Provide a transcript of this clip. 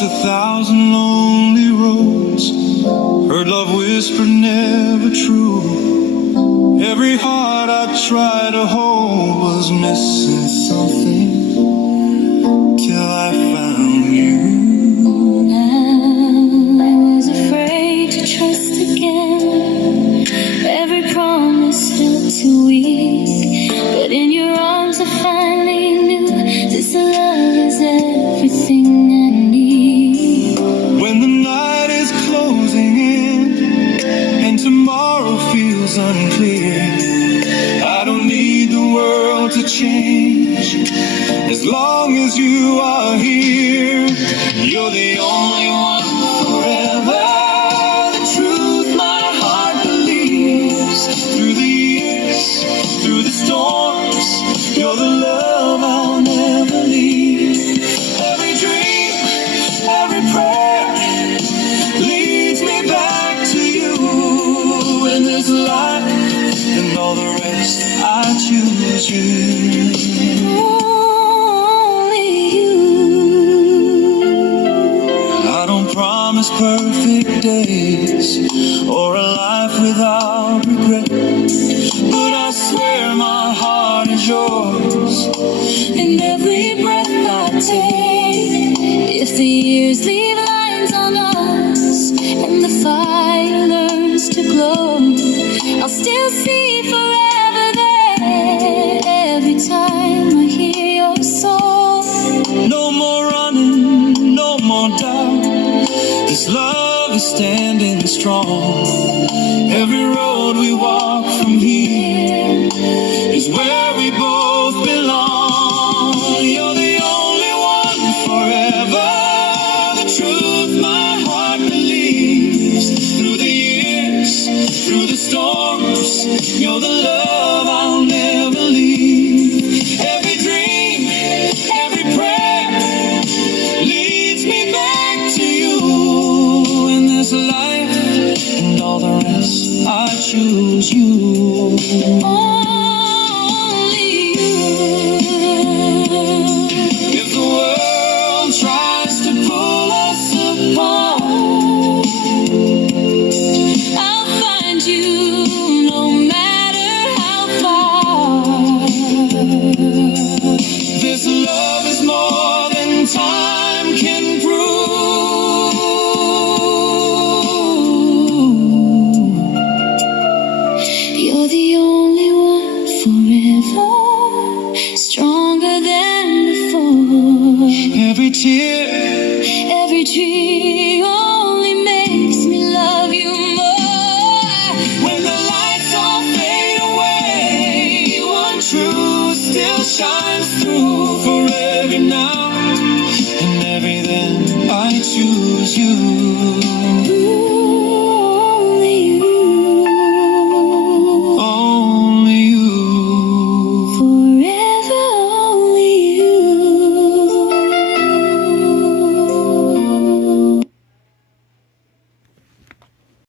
walked 1,000 lonely roads, heard love whispered never true. Every heart I tried to hold was missing something, till I found you. I was afraid to trust again. Every promise felt too weak, but in your arms I finally knew this love is everything I need. When the night is closing in and tomorrow feels unclear, I don't need the world to change as long as you are here. You're the only one forever, the truth my heart believes. Through the years, through the storms, you're the love I'll never leave. Every dream, every prayer leads me back to you. In this life and all the rest, I choose you. Only you. I don't promise perfect days or a life without regret, but I swear my heart is yours. In every breath I take, if the years leave lines on us and the fire learns to glow, I'll still see forever there. Every time I hear your soul, No more running, no more doubt. This love is standing strong. Every road we walk from here is where we both belong. You're the only one forever, the truth my heart believes. Through the years, through the storms, you're the love I'll never leave. Every dream, every prayer leads me back to you. In this life and all the rest, I choose you. only you. If the world tries to pull us apart, I'll find you no matter how far. this love is more than time can prove. You're the only one forever, stronger than before. Every tear, Every tree only makes me love you more. when the lights all fade away, one truth still shines through. For every now and every then, I choose you.